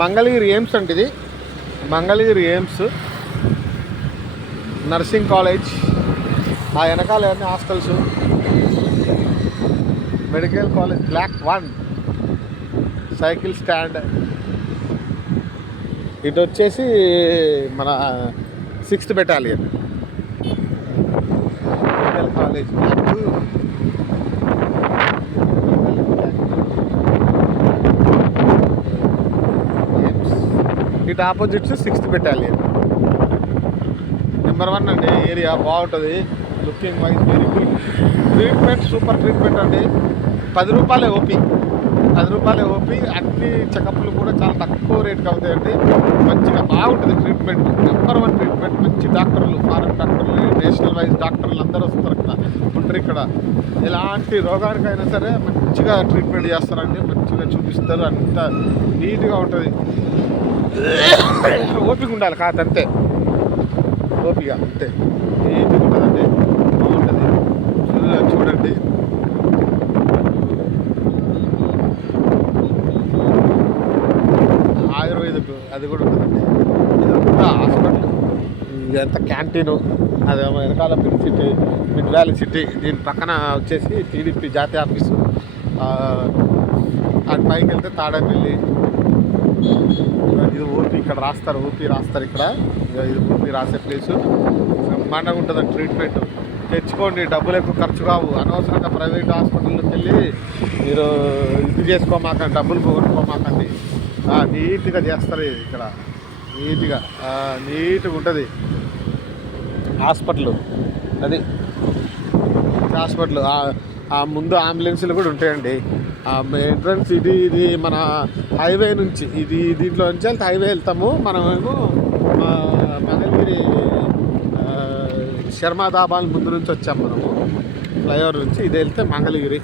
Mangalagiri AIIMS అంటే ఇది Mangalagiri AIIMS nursing college. ఆ వెనకాల అన్ని hostels. Medical college block 1 cycle stand. ఇటు వచ్చేసి మన 6th battalion medical college black 2. ఇటు ఆపోజిట్స్ 6th బెటాలియన్. నెంబర్ 1 అండి. ఏరియా బాగుంటుంది. Looking wise very good. Treatment super treatment అండి. 10 రూపాయలే ఓపీ. 10 రూపాయలే ఓపీ. అన్ని చెకప్లు కూడా చాలా తక్కువ రేట్కి అవుతాయండి. మంచిగా బాగుంటుంది ట్రీట్మెంట్. Number 1 treatment. మంచి డాక్టర్లు, ఫారెన్ డాక్టర్లు, నేషనల్ వైజ్ డాక్టర్లు అందరూ వస్తారు ఇక్కడ, ఉంటారు ఇక్కడ. ఎలాంటి రోగానికైనా సరే మంచిగా ట్రీట్మెంట్ చేస్తారండి. మంచిగా చూపిస్తారు. అంత నీట్గా ఉంటుంది. ఓపిక ఉండాలి కాదంతే. ఓపిక అంతే. నీట్గా ఉంటుందండి. బాగుంటుంది. చూడండి. ఆయుర్వేదిక్ అది కూడా ఉంటుందండి. ఇదంతా హాస్పిటల్. ఇదంతా క్యాంటీను. అదేమో వెనకాల మిడ్ వ్యాలీ సిటీ. దీని పక్కన వచ్చేసి టీడీపీ జాతీయ ఆఫీసు. అటు పైకి వెళ్తే తాడేపల్లి. ఇది ఓపీ. ఇక్కడ రాస్తారు, ఓపీ రాస్తారు ఇక్కడ. ఇది ఓపీ రాసే ప్లేసు. బ్రహ్మాండంగా ఉంటుంది ట్రీట్మెంట్. తెచ్చుకోండి, డబ్బులు ఎక్కువ ఖర్చు కావు. అనవసరంగా ప్రైవేట్ హాస్పిటల్లోకి వెళ్ళి మీరు ఇది చేసుకోమాకండి, డబ్బులు పోగొట్టుకోమాకండి. నీట్గా చేస్తారు ఇక్కడ. నీట్గా ఉంటుంది హాస్పిటల్. అది హాస్పిటల్. ఆ ముందు అంబులెన్స్లు కూడా ఉంటాయండి. ఎంట్రన్స్ ఇది మన హైవే నుంచి. దీంట్లో నుంచి వెళ్తే హైవే వెళ్తాము. మనమేమో మంగళగిరి శర్మా దాబాల్ ముందు నుంచి వచ్చాము మనము ఫ్లైఓవర్ నుంచి. ఇది వెళ్తే మంగళగిరి.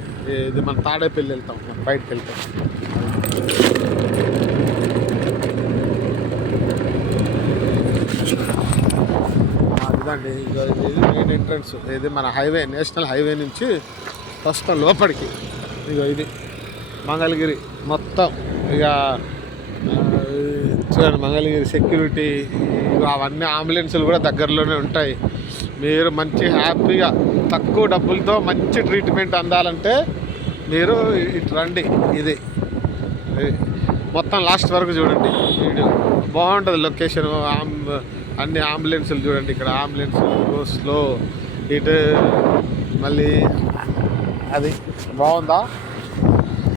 ఇది మన తాడేపల్లి వెళ్తాం, బయటకు వెళ్తాం. అదండి. ఇది మెయిన్ ఎంట్రన్స్. ఇది మన హైవే, నేషనల్ హైవే నుంచి వస్తాం లోపలికి. ఇది మంగళగిరి మొత్తం. ఇక చూడండి మంగళగిరి సెక్యూరిటీ. అవన్నీ అంబులెన్సులు కూడా దగ్గరలోనే ఉంటాయి. మీరు మంచి హ్యాపీగా తక్కువ డబ్బులతో మంచి ట్రీట్మెంట్ అందాలంటే మీరు ఇటు రండి. ఇది మొత్తం లాస్ట్ వరకు చూడండి వీడియో. బాగుంటుంది లొకేషన్. అన్ని అంబులెన్సులు చూడండి ఇక్కడ. అంబులెన్సులు స్లో. ఇటు మళ్ళీ అది బాగుందా.